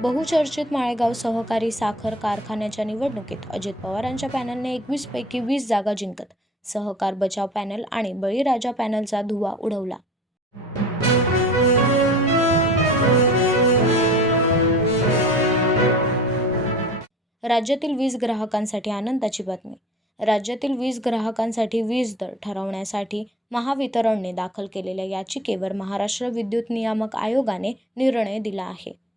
बहुचर्चित माळेगाव सहकारी साखर कारखान्याच्या निवडणुकीत अजित पवारांच्या पॅनलने एकवीस पैकी वीस जागा जिंकत. सहकार बचाव पॅनल आणि बळीराजा पॅनलचा धुव्वा उडवला. राज्यातील वीज ग्राहकांसाठी आनंदाची बातमी. राज्यातील वीज ग्राहकांसाठी वीज दर ठरवण्यासाठी महावितरणने दाखल केलेल्या याचिकेवर महाराष्ट्र विद्युत नियामक आयोगाने निर्णय दिला आहे.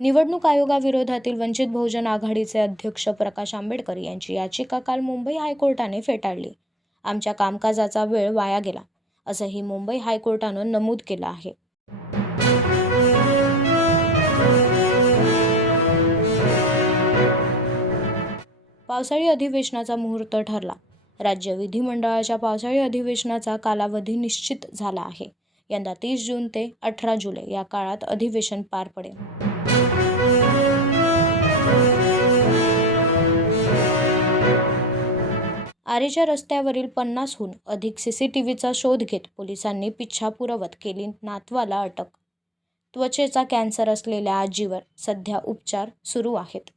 निवडणूक आयोगाविरोधातील वंचित बहुजन आघाडीचे अध्यक्ष प्रकाश आंबेडकर यांची याचिका काल मुंबई हायकोर्टाने फेटाळली. आमच्या कामकाजाचा वेळ वाया गेला असंही मुंबई हायकोर्टानं नमूद केलं आहे. पावसाळी अधिवेशनाचा मुहूर्त ठरला. राज्य विधिमंडळाच्या पावसाळी अधिवेशनाचा कालावधी निश्चित झाला आहे. यंदा तीस जून ते अठरा जुलै या काळात अधिवेशन पार पडेल. आरेच्या रस्त्यावरील पन्नासहून अधिक सीसीटीव्हीचा शोध घेत पोलिसांनी पिच्छा पुरवत केली नातवाला अटक. त्वचेचा कॅन्सर असलेल्या आजीवर सध्या उपचार सुरू आहेत.